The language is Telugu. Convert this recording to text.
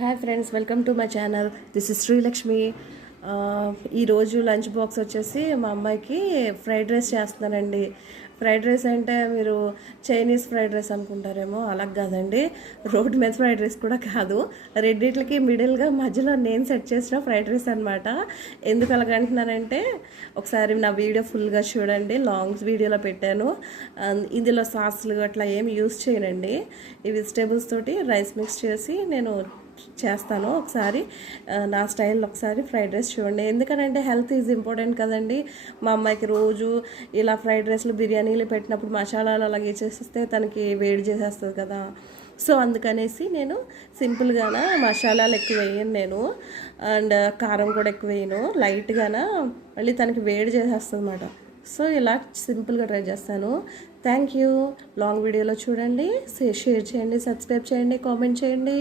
Hi friends, welcome to my channel. This is Srilakshmi. ఈరోజు లంచ్ బాక్స్ వచ్చేసి మా అమ్మాయికి ఫ్రైడ్ రైస్ చేస్తున్నానండి. ఫ్రైడ్ రైస్ అంటే మీరు చైనీస్ ఫ్రైడ్ రైస్ అనుకుంటారేమో, అలా కాదండి. రోడ్ మీద ఫ్రైడ్ రైస్ కూడా కాదు, రెండిట్లకి మిడిల్గా మధ్యలో నేను సెట్ చేసిన ఫ్రైడ్ రైస్ అనమాట. ఎందుకు అలాగంటున్నానంటే ఒకసారి నా వీడియో ఫుల్గా చూడండి. లాంగ్స్ వీడియోలో పెట్టాను. ఇందులో సాస్లు అట్లా ఏమి యూస్ చేయనండి. ఈ వెజిటేబుల్స్ తోటి రైస్ మిక్స్ చేసి నేను చేస్తాను. ఒకసారి నా స్టైల్లో ఒకసారి ఫ్రైడ్ రైస్ చూడండి. ఎందుకనంటే హెల్త్ ఈజ్ ఇంపార్టెంట్ కదండి. మా అమ్మాయికి రోజు ఇలా ఫ్రైడ్ రైస్లు బిర్యానీలు పెట్టినప్పుడు మసాలాలు అలాగే చేసేస్తే తనకి వేడి చేసేస్తుంది కదా. సో అందుకనేసి నేను సింపుల్గాన మసాలాలు ఎక్కువ వేయను నేను, అండ్ కారం కూడా ఎక్కువ వేయను. లైట్గాన మళ్ళీ తనకి వేడి చేసేస్తుంది అన్నమాట. సో ఇలా సింపుల్గా ట్రై చేస్తాను. Thank you. లాంగ్ వీడియోలో చూడండి, షేర్ చేయండి, సబ్స్క్రైబ్ చేయండి, కామెంట్ చేయండి.